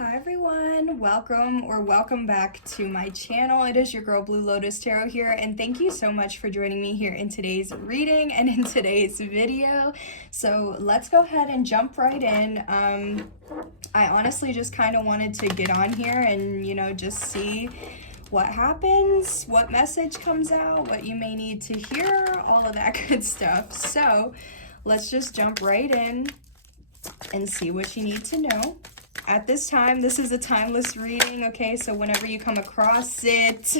Hi everyone, welcome back to my channel. It is your girl Blue Lotus Tarot here, and thank you so much for joining me here in today's reading and in today's video. So let's go ahead and jump right in. I honestly just kind of wanted to get on here and just see what happens, what message comes out, what you may need to hear, all of that good stuff. So let's just jump right in and see what you need to know. At this time, this is a timeless reading, okay? So whenever you come across it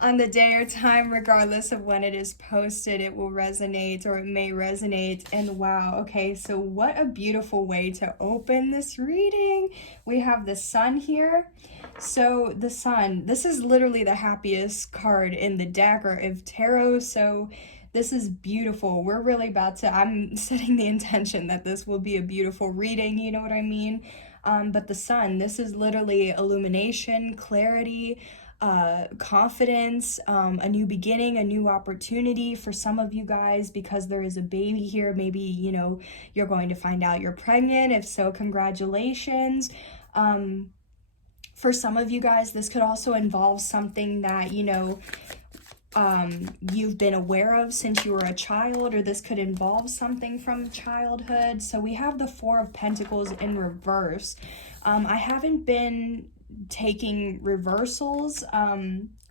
on the day or time, regardless of when it is posted, it will resonate, or it may resonate. And wow, okay, so what a beautiful way to open this reading. We have the Sun here. So the Sun, this is literally the happiest card in the deck or of tarot. So this is beautiful. We're really about to, I'm setting the intention that this will be a beautiful reading, you know what I mean? But the Sun, this is literally illumination, clarity, confidence, a new beginning, a new opportunity for some of you guys, because there is a baby here. Maybe, you're going to find out you're pregnant. If so, congratulations. For some of you guys, this could also involve something that, you've been aware of since you were a child, or this could involve something from childhood. So we have the Four of Pentacles in reverse. I haven't been taking reversals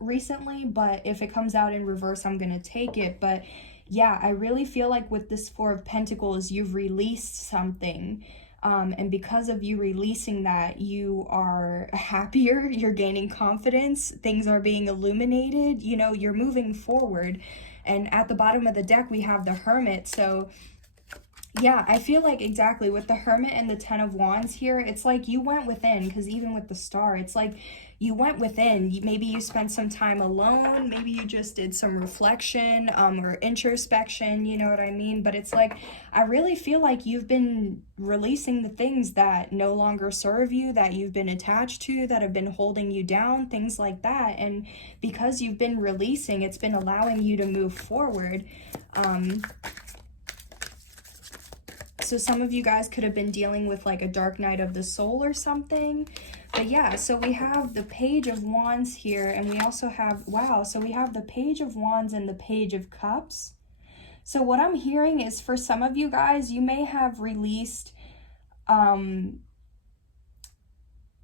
recently, but if it comes out in reverse, I'm gonna take it. But yeah, I really feel like with this Four of Pentacles, you've released something. And because of you releasing that, you are happier, you're gaining confidence, things are being illuminated, you're moving forward. And at the bottom of the deck, we have the Hermit. So yeah, I feel like exactly with the Hermit and the Ten of Wands here, it's like you went within, because even with the Star, it's like you went within. Maybe you spent some time alone, maybe you just did some reflection or introspection, you know what I mean? But it's like, I really feel like you've been releasing the things that no longer serve you, that you've been attached to, that have been holding you down, things like that. And because you've been releasing, it's been allowing you to move forward. So some of you guys could have been dealing with like a dark night of the soul or something. But yeah, so we have the Page of Wands here, and we also have, wow, so we have the Page of Wands and the Page of Cups. So what I'm hearing is, for some of you guys, you may have released, I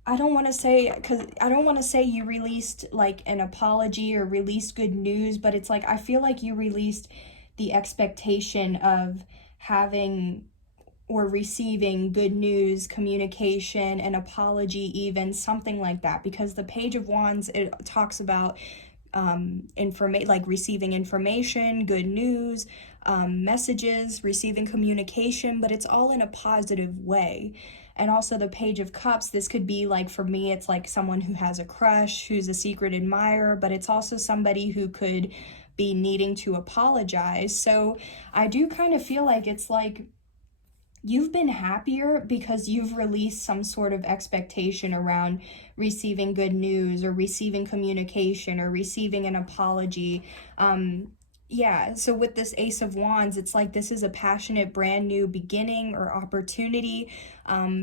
don't want to say you released like an apology or released good news, but it's like, I feel like you released the expectation of having or receiving good news, communication, an apology, even something like that. Because the Page of Wands, it talks about like receiving information, good news, messages, receiving communication, but it's all in a positive way. And also the Page of Cups, this could be like, for me, it's like someone who has a crush, who's a secret admirer, but it's also somebody who could be needing to apologize. So I do kind of feel like it's like you've been happier because you've released some sort of expectation around receiving good news or receiving communication or receiving an apology. Yeah, so with this Ace of Wands, it's like this is a passionate brand new beginning or opportunity.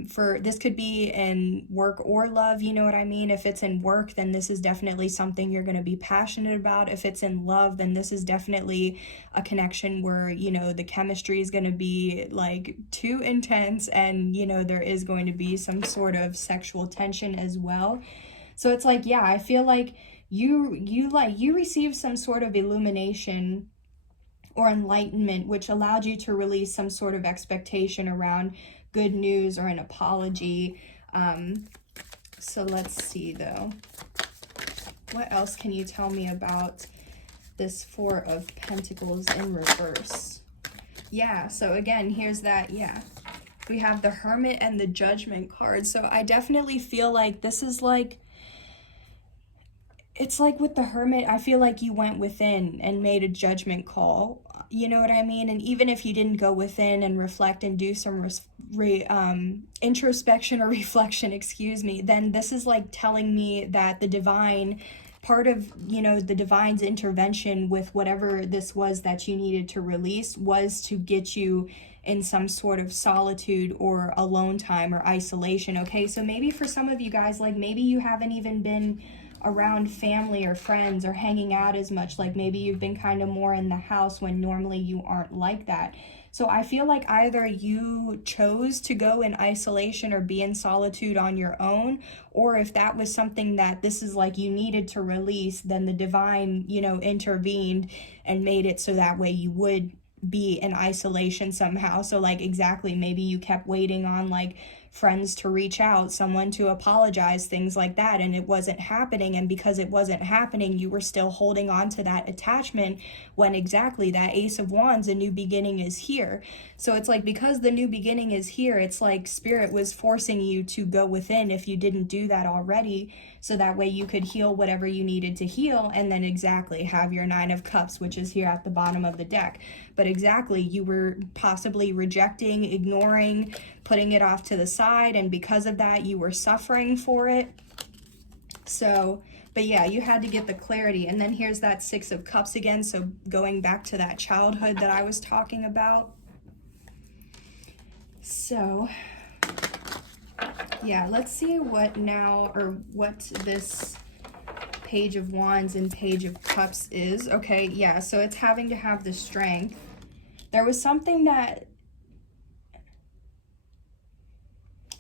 For this could be in work or love, you know what I mean? If it's in work, then this is definitely something you're going to be passionate about. If it's in love, then this is definitely a connection where, the chemistry is going to be like too intense, and, there is going to be some sort of sexual tension as well. So it's like, yeah, I feel like you received some sort of illumination or enlightenment, which allowed you to release some sort of expectation around good news or an apology. So let's see though, what else can you tell me about this Four of Pentacles in reverse? Yeah, so again, here's that, yeah, we have the Hermit and the Judgment card. So I definitely feel like this is like, it's like with the Hermit, I feel like you went within and made a judgment call. You know what I mean? And even if you didn't go within and reflect and do some introspection or reflection, then this is like telling me that the divine, part of, the divine's intervention with whatever this was that you needed to release, was to get you in some sort of solitude or alone time or isolation. Okay, so maybe for some of you guys, like maybe you haven't even been around family or friends or hanging out as much. Like maybe you've been kind of more in the house when normally you aren't like that. So I feel like either you chose to go in isolation or be in solitude on your own, or if that was something that this is like you needed to release, then the divine, you know, intervened and made it so that way you would be in isolation somehow. So like exactly, maybe you kept waiting on like friends to reach out, someone to apologize, things like that, and it wasn't happening. And because it wasn't happening, you were still holding on to that attachment, when exactly that Ace of Wands, a new beginning is here. So it's like, because the new beginning is here, it's like Spirit was forcing you to go within if you didn't do that already, so that way you could heal whatever you needed to heal, and then exactly have your Nine of Cups, which is here at the bottom of the deck. But exactly, you were possibly rejecting, ignoring, putting it off to the side, and because of that, you were suffering for it. So, but yeah, you had to get the clarity. And then here's that Six of Cups again, so going back to that childhood that I was talking about. So, yeah, let's see what now, or what this Page of Wands and Page of Cups is. Okay, yeah, so it's having to have the strength. There was something that,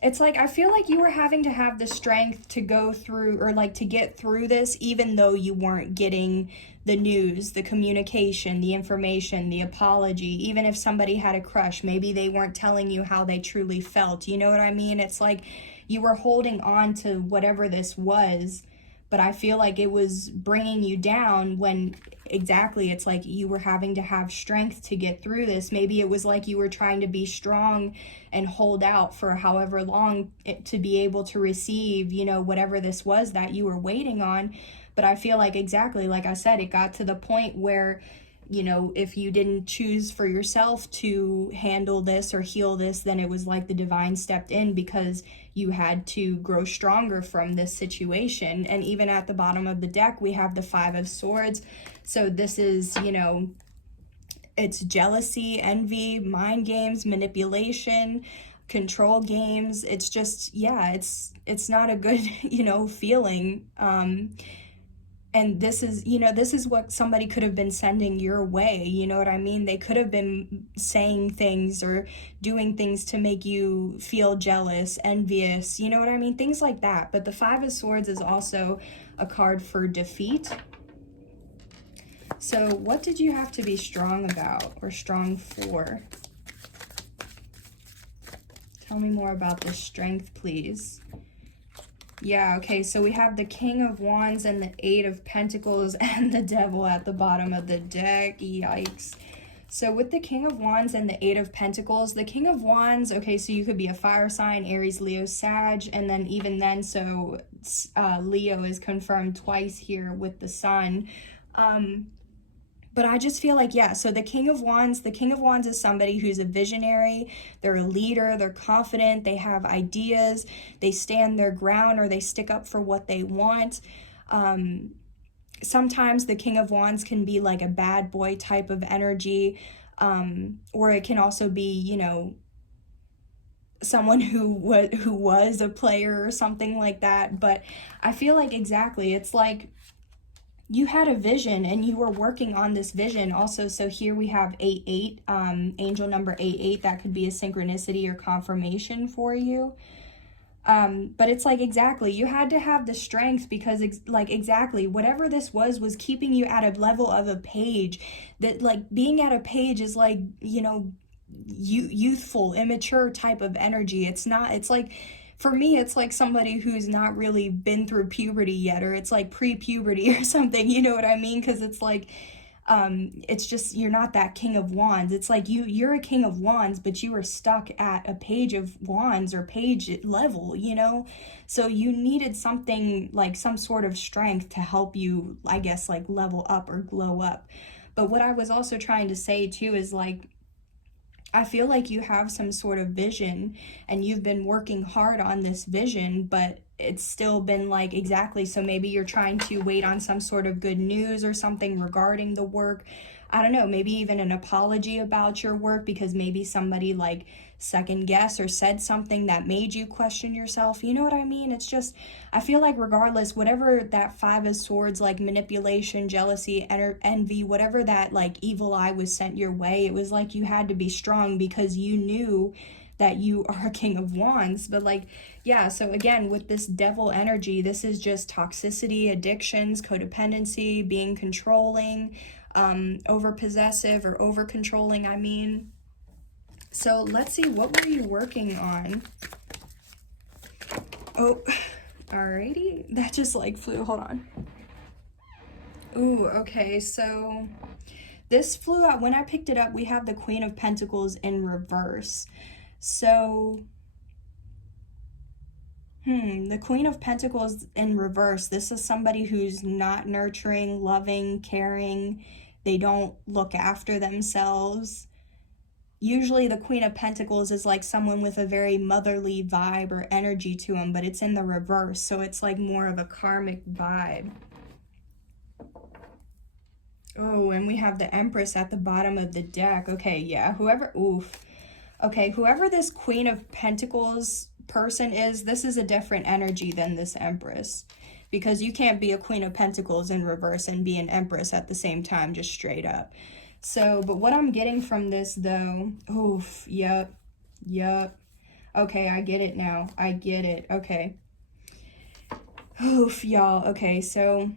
it's like, I feel like you were having to have the strength to go through, or like to get through this, even though you weren't getting the news, the communication, the information, the apology. Even if somebody had a crush, maybe they weren't telling you how they truly felt. You know what I mean? It's like you were holding on to whatever this was, but I feel like it was bringing you down, when exactly it's like you were having to have strength to get through this. Maybe it was like you were trying to be strong and hold out for however long to be able to receive, you know, whatever this was that you were waiting on. But I feel like exactly, like I said, it got to the point where, you know, if you didn't choose for yourself to handle this or heal this, then it was like the divine stepped in, because you had to grow stronger from this situation. And even at the bottom of the deck, we have the Five of Swords. So this is, you know, it's jealousy, envy, mind games, manipulation, control games. It's just, yeah, it's not a good, you know, feeling. And this is, you know, this is what somebody could have been sending your way. You know what I mean? They could have been saying things or doing things to make you feel jealous, envious, you know what I mean? Things like that. But the Five of Swords is also a card for defeat. So what did you have to be strong about or strong for? Tell me more about this strength, please. Yeah, okay, so we have the King of Wands and the Eight of Pentacles and the Devil at the bottom of the deck. Yikes. So with the King of Wands and the Eight of Pentacles, the King of Wands, okay, so you could be a fire sign, Aries, Leo, Sag, and then even then, so Leo is confirmed twice here with the Sun. But I just feel like, yeah, so the King of Wands is somebody who's a visionary, they're a leader, they're confident, they have ideas, they stand their ground, or they stick up for what they want. Sometimes the King of Wands can be like a bad boy type of energy, or it can also be, you know, someone who was a player or something like that. But I feel like exactly, it's like, you had a vision and you were working on this vision also. So here we have 88, angel number 88. That could be a synchronicity or confirmation for you. But it's like, exactly, you had to have the strength, because like exactly whatever this was keeping you at a level of a page. That like being at a page is like, you know, youthful, immature type of energy. It's not, it's like, for me, it's like somebody who's not really been through puberty yet, or it's like pre-puberty or something, you know what I mean? Because it's like, it's just, you're not that King of Wands. It's like you're a King of Wands, but you were stuck at a Page of Wands or page level, you know? So you needed something like some sort of strength to help you, I guess, like level up or glow up. But what I was also trying to say too is like, I feel like you have some sort of vision and you've been working hard on this vision, but it's still been like, exactly, so maybe you're trying to wait on some sort of good news or something regarding the work. I don't know, maybe even an apology about your work because maybe somebody like second guessed or said something that made you question yourself. You know what I mean? It's just, I feel like regardless, whatever that Five of Swords, like manipulation, jealousy, envy, whatever that like evil eye was sent your way, it was like you had to be strong because you knew that you are a King of Wands. But like, yeah, so again, with this devil energy, this is just toxicity, addictions, codependency, being controlling, over possessive or over controlling, I mean. So let's see, what were you working on? Oh, alrighty, that just like flew, hold on. Ooh, okay, so this flew out, when I picked it up, we have the Queen of Pentacles in reverse. So, the Queen of Pentacles in reverse, this is somebody who's not nurturing, loving, caring, they don't look after themselves. Usually the Queen of Pentacles is like someone with a very motherly vibe or energy to them, but it's in the reverse, so it's like more of a karmic vibe. Oh, and we have the Empress at the bottom of the deck. Okay, yeah, whoever this Queen of Pentacles person is, this is a different energy than this Empress. Because you can't be a Queen of Pentacles in reverse and be an Empress at the same time, just straight up. So, but what I'm getting from this though, yep. Okay, I get it now. I get it. Okay. Y'all. Okay, so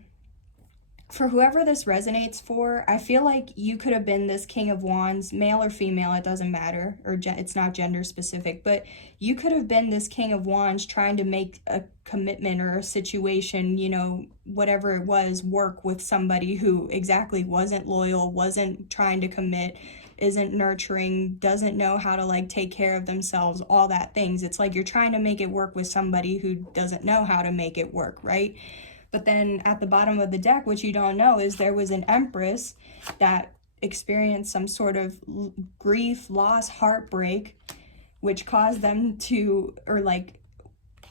for whoever this resonates for, I feel like you could have been this King of Wands, male or female, it doesn't matter, or it's not gender specific, but you could have been this King of Wands trying to make a commitment or a situation, you know, whatever it was, work with somebody who exactly wasn't loyal, wasn't trying to commit, isn't nurturing, doesn't know how to like take care of themselves, all that things. It's like you're trying to make it work with somebody who doesn't know how to make it work, right? But then at the bottom of the deck, what you don't know is there was an Empress that experienced some sort of grief, loss, heartbreak, which caused them to, or like,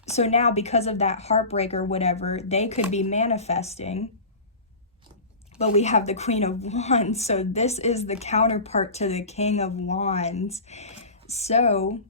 so now because of that heartbreak or whatever, they could be manifesting. But we have the Queen of Wands, so this is the counterpart to the King of Wands. So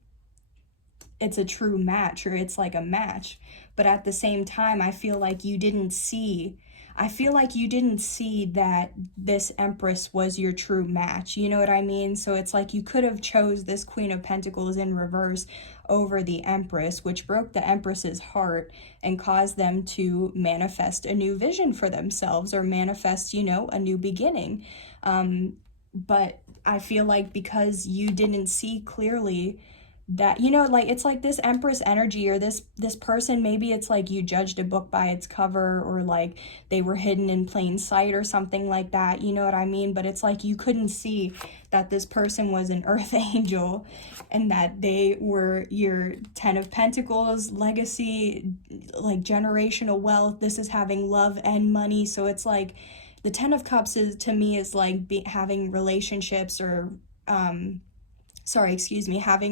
it's a true match, or it's like a match. But at the same time, I feel like you didn't see that this Empress was your true match. You know what I mean? So it's like you could have chose this Queen of Pentacles in reverse over the Empress, which broke the Empress's heart and caused them to manifest a new vision for themselves, or manifest, you know, a new beginning. But I feel like because you didn't see clearly that, you know, like, it's like this Empress energy, or this person, maybe it's like you judged a book by its cover, or like they were hidden in plain sight or something like that, you know what I mean? But it's like you couldn't see that this person was an earth angel, and that they were your 10 of Pentacles, legacy, like generational wealth. This is having love and money. So it's like the 10 of Cups is, to me, is like having relationships, or having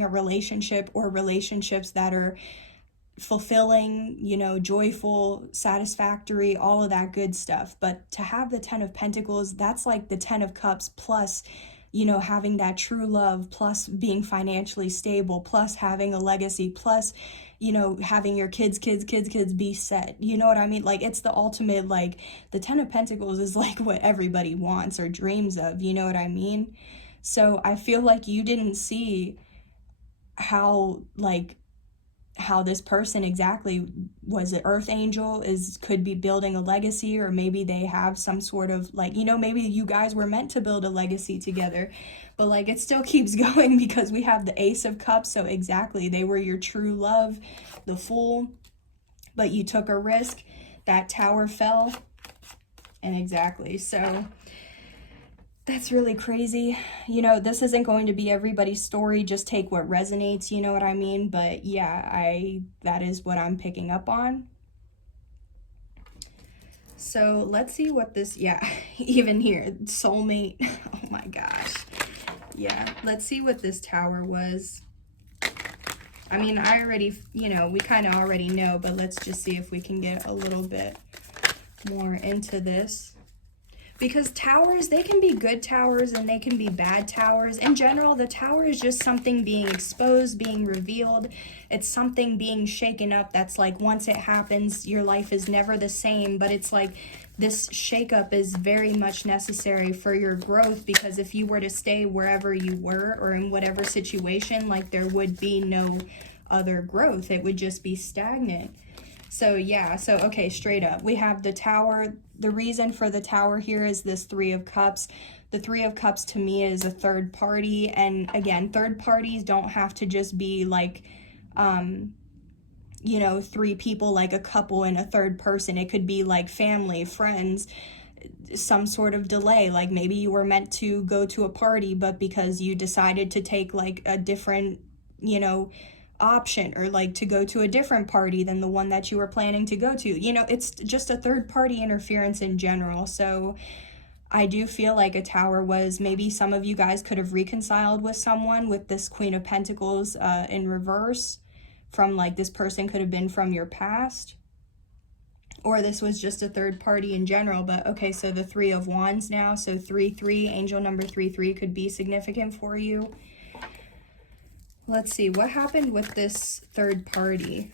a relationship, or relationships that are fulfilling, you know, joyful, satisfactory, all of that good stuff. But to have the 10 of Pentacles, that's like the 10 of Cups plus, you know, having that true love, plus being financially stable, plus having a legacy, plus, you know, having your kids be set. You know what I mean? Like, it's the ultimate, like, the 10 of Pentacles is like what everybody wants or dreams of, you know what I mean? So I feel like you didn't see how this person exactly was an earth angel, could be building a legacy, or maybe they have some sort of, like, you know, maybe you guys were meant to build a legacy together. But like, it still keeps going because we have the Ace of Cups. So exactly, they were your true love, the Fool, but you took a risk. That Tower fell, and exactly, so that's really crazy. You know, this isn't going to be everybody's story. Just take what resonates, you know what I mean? But yeah, that is what I'm picking up on. So let's see what this, yeah, even here, soulmate. Oh my gosh. Yeah, let's see what this Tower was. I mean, I already, you know, we kind of already know, but let's just see if we can get a little bit more into this. Because towers, they can be good towers and they can be bad towers. In general, the tower is just something being exposed, being revealed. It's something being shaken up that's like, once it happens, your life is never the same. But it's like, this shakeup is very much necessary for your growth, because if you were to stay wherever you were or in whatever situation, like, there would be no other growth. It would just be stagnant. So yeah, so okay, straight up, we have the Tower. The reason for the Tower here is this Three of Cups. The Three of Cups to me is a third party. And again, third parties don't have to just be like, you know, three people, like a couple and a third person. It could be like family, friends, some sort of delay. Like maybe you were meant to go to a party, but because you decided to take like a different, you know, option, or like to go to a different party than the one that you were planning to go to, you know, it's just a third party interference in general. So I do feel like a Tower was, maybe some of you guys could have reconciled with someone with this Queen of Pentacles in reverse, from like, this person could have been from your past, or this was just a third party in general. But okay, so the Three of Wands now, so 3-3, angel number 3-3 could be significant for you. Let's see, what happened with this third party?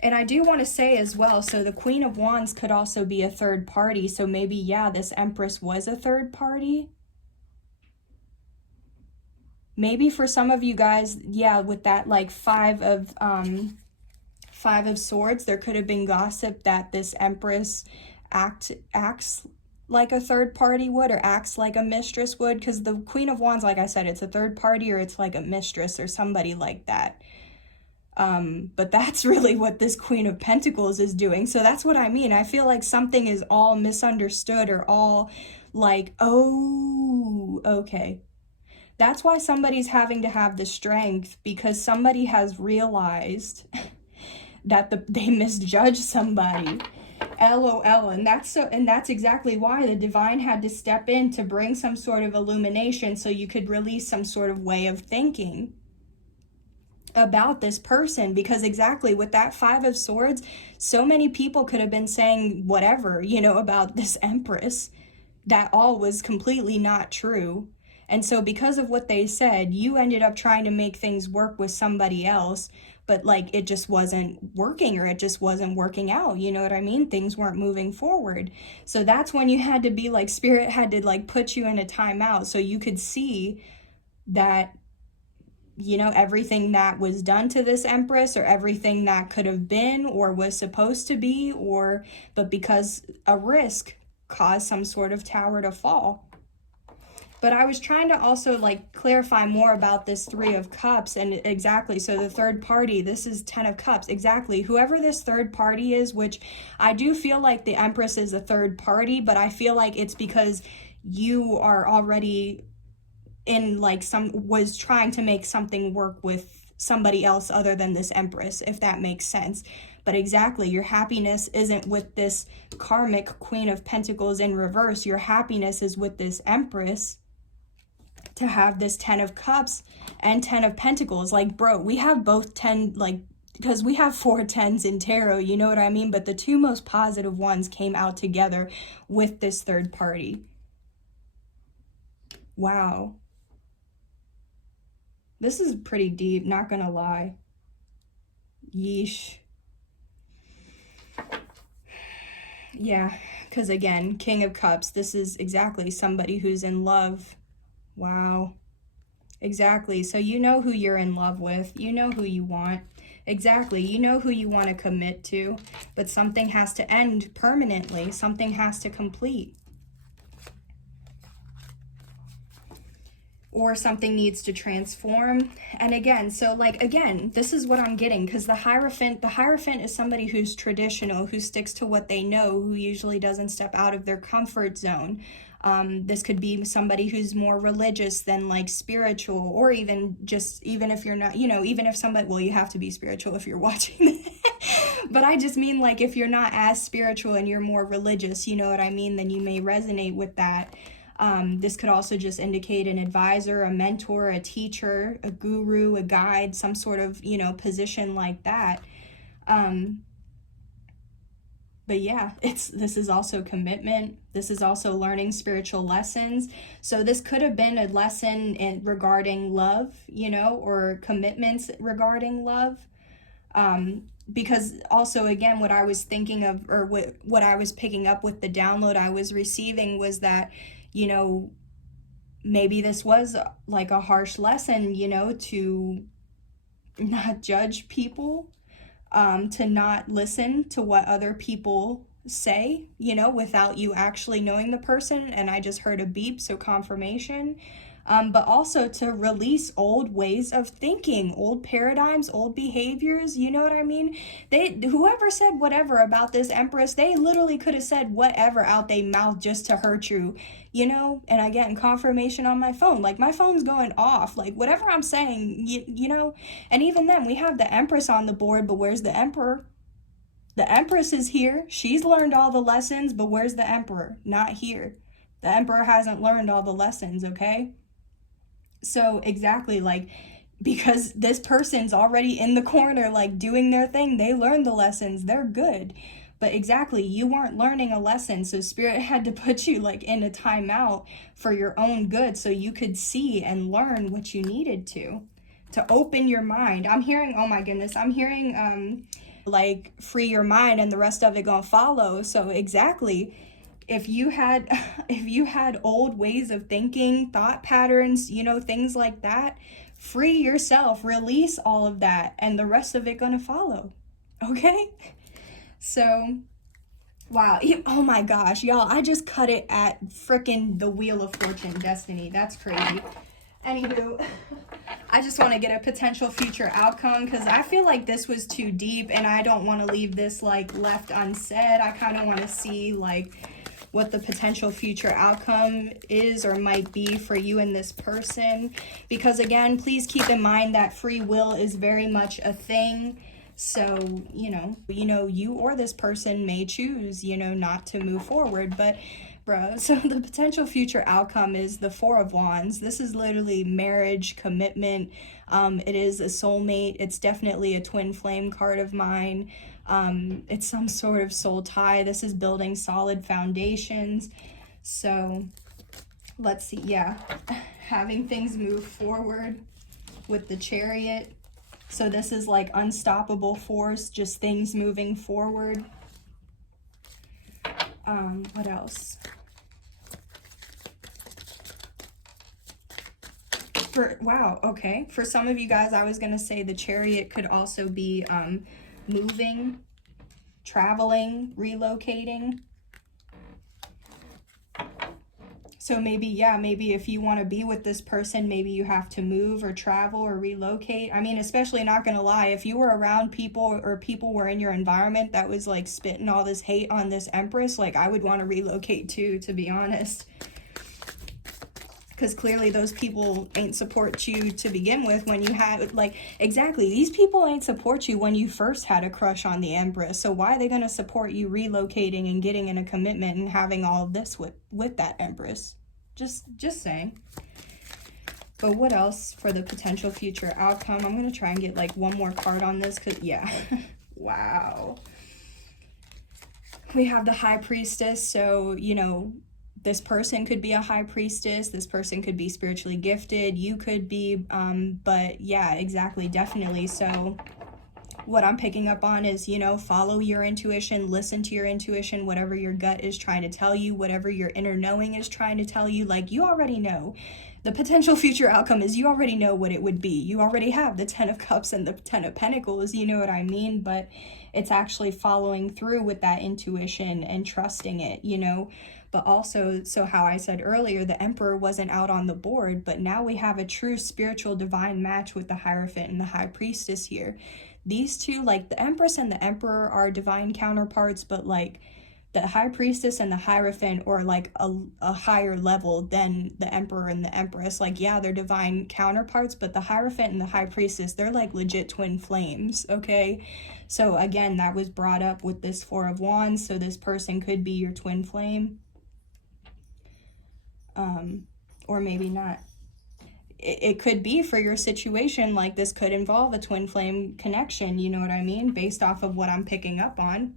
And I do want to say as well, so the Queen of Wands could also be a third party. So maybe, yeah, this Empress was a third party. Maybe for some of you guys, yeah, with that like Five of Swords, there could have been gossip that this Empress acts like a third party would, or acts like a mistress would, because the Queen of Wands, like I said, it's a third party, or it's like a mistress or somebody like that. But that's really what this Queen of Pentacles is doing. So that's what I mean. I feel like something is all misunderstood, or all like, oh, okay. That's why somebody's having to have the strength, because somebody has realized that they misjudged somebody. LOL. And that's exactly why the divine had to step in to bring some sort of illumination, so you could release some sort of way of thinking about this person. Because exactly with that Five of Swords, so many people could have been saying whatever, you know, about this Empress, that all was completely not true. And so because of what they said, you ended up trying to make things work with somebody else, but like it just wasn't working, or it just wasn't working out. You know what I mean? Things weren't moving forward. So that's when you had to be like, Spirit had to like put you in a timeout, so you could see that, you know, everything that was done to this Empress, or everything that could have been or was supposed to be, but because a risk caused some sort of tower to fall. But I was trying to also like clarify more about this Three of Cups. And exactly, so the third party, this is 10 of Cups. Exactly, whoever this third party is, which I do feel like the Empress is a third party, but I feel like it's because you are already in like was trying to make something work with somebody else other than this Empress, if that makes sense. But exactly, your happiness isn't with this karmic Queen of Pentacles in reverse. Your happiness is with this Empress, to have this 10 of Cups and 10 of Pentacles. Like, bro, we have both 10, like, because we have 4 10s in tarot, you know what I mean? But the two most positive ones came out together with this third party. Wow. This is pretty deep, not gonna lie. Yeesh. Yeah, because again, King of Cups, this is exactly somebody who's in love. Wow. Exactly. So you know who you're in love with. You know who you want. Exactly. You know who you want to commit to. But something has to end permanently. Something has to complete. Or something needs to transform. And again, so like, again, this is what I'm getting, because the Hierophant is somebody who's traditional, who sticks to what they know, who usually doesn't step out of their comfort zone. This could be somebody who's more religious than like spiritual, or even if you're not, you know, even if somebody, well, you have to be spiritual if you're watching but I just mean like, if you're not as spiritual and you're more religious, you know what I mean, then you may resonate with that. This could also just indicate an advisor, a mentor, a teacher, a guru, a guide, some sort of, you know, position like that. But yeah, this is also commitment. This is also learning spiritual lessons. So this could have been a lesson regarding love, you know, or commitments regarding love. Because also, again, what I was thinking of, or what I was picking up with the download I was receiving was that, you know, maybe this was like a harsh lesson, you know, to not judge people, to not listen to what other people say, you know, without you actually knowing the person. And I just heard a beep, so confirmation. But also to release old ways of thinking, old paradigms, old behaviors, you know what I mean? Whoever said whatever about this Empress, they literally could have said whatever out their mouth just to hurt you, you know? And I get confirmation on my phone, like my phone's going off, like whatever I'm saying, you know? And even then, we have the Empress on the board, but where's the Emperor? The Empress is here. She's learned all the lessons, but where's the Emperor? Not here. The Emperor hasn't learned all the lessons, okay? So exactly, like, because this person's already in the corner, like, doing their thing, they learned the lessons, they're good. But exactly, you weren't learning a lesson, so Spirit had to put you, like, in a timeout for your own good so you could see and learn what you needed to open your mind. I'm hearing, oh my goodness, I'm hearing, like, free your mind and the rest of it gonna follow. So exactly, if you had old ways of thinking, thought patterns, you know, things like that, free yourself, release all of that, and the rest of it gonna follow. Okay? So, wow. Oh my gosh, y'all, I just cut it at frickin' the Wheel of Fortune, Destiny. That's crazy. Anywho, I just want to get a potential future outcome because I feel like this was too deep and I don't want to leave this like left unsaid. I kind of want to see like what the potential future outcome is or might be for you and this person. Because again, please keep in mind that free will is very much a thing. So, you know, you or this person may choose, you know, not to move forward, but bro, so the potential future outcome is the Four of Wands. This is literally marriage, commitment. It is a soulmate. It's definitely a twin flame card of mine. It's some sort of soul tie. This is building solid foundations. So let's see. Yeah, having things move forward with the Chariot. So this is like unstoppable force, just things moving forward. What else? Wow, okay. For some of you guys, I was going to say the Chariot could also be moving, traveling, relocating. So maybe, yeah, maybe if you want to be with this person, maybe you have to move or travel or relocate. I mean, especially, not going to lie, if you were around people or people were in your environment that was like spitting all this hate on this Empress, like I would want to relocate too, to be honest. Because clearly those people ain't support you to begin with when you had, like, exactly, these people ain't support you when you first had a crush on the Empress. So why are they going to support you relocating and getting in a commitment and having all of this with that Empress? Just saying. But what else for the potential future outcome? I'm going to try and get, like, one more card on this because, yeah. Wow. We have the High Priestess, so, you know, this person could be a high priestess. This person could be spiritually gifted. You could be, but yeah, exactly, definitely. So what I'm picking up on is, you know, follow your intuition, listen to your intuition, whatever your gut is trying to tell you, whatever your inner knowing is trying to tell you, like you already know. The potential future outcome is you already know what it would be. You already have the 10 of Cups and the 10 of Pentacles, you know what I mean? But it's actually following through with that intuition and trusting it, you know? But also, so how I said earlier, the Emperor wasn't out on the board, but now we have a true spiritual divine match with the Hierophant and the High Priestess here. These two, like the Empress and the Emperor are divine counterparts, but like the High Priestess and the Hierophant are like a higher level than the Emperor and the Empress. Like, yeah, they're divine counterparts, but the Hierophant and the High Priestess, they're like legit twin flames, okay? So again, that was brought up with this Four of Wands, so this person could be your twin flame. Or maybe not. It could be for your situation, like this could involve a twin flame connection, you know what I mean? Based off of what I'm picking up on.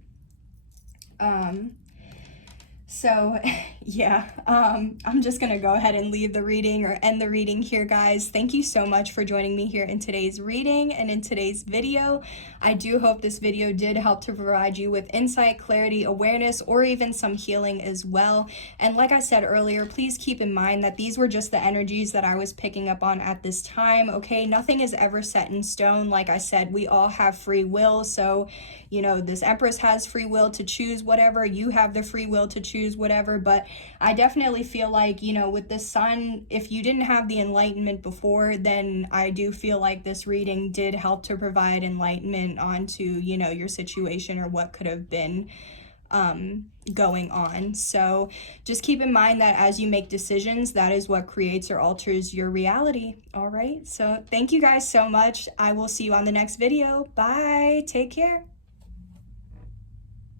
So yeah, I'm just gonna go ahead and leave the reading or end the reading here, guys. Thank you so much for joining me here in today's reading and in today's video. I do hope this video did help to provide you with insight, clarity, awareness, or even some healing as well. And like I said earlier, please keep in mind that these were just the energies that I was picking up on at this time, okay? Nothing is ever set in stone. Like I said, we all have free will. So, you know, this Empress has free will to choose whatever. You have the free will to choose whatever. But I definitely feel like, you know, with the Sun, if you didn't have the enlightenment before, then I do feel like this reading did help to provide enlightenment onto, you know, your situation or what could have been going on. So just keep in mind that as you make decisions, that is what creates or alters your reality. All right. So thank you guys so much. I will see you on the next video. Bye. Take care.